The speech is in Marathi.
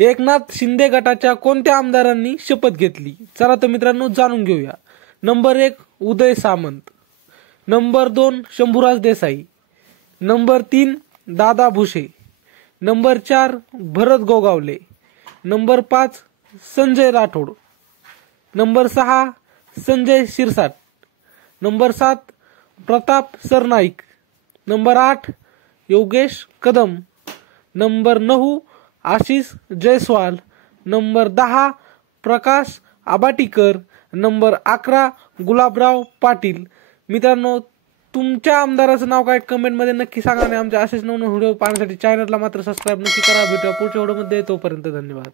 एकनाथ शिंदे गटाच्या कोणत्या आमदारांनी शपथ घेतली? चला तर मित्रांनो जाणून घेऊया. Number 1 Uday Samant, number 2 Shambhuraj Desai, number 3 Dada Bhuse, number 4 Bharat Gogawale, number 5 Sanjay Rathod, number 6 Sanjay Shirsat, number 7 Pratap Sarnaik, number 8 Yogesh Kadam, number 9 Ashish Jaiswal, number 10 Prakash Abitkar, number 11 Gulabrao Patil. मित्रांनो तुमच्या आमदाराचं नाव काय कमेंटमध्ये नक्की सांगा आणि आमच्या असेच नवीन व्हिडिओ पाहण्यासाठी चॅनलला मात्र सबस्क्राईब नक्की करा. भेटूया पुढच्या व्हिडिओमध्ये, तोपर्यंत धन्यवाद.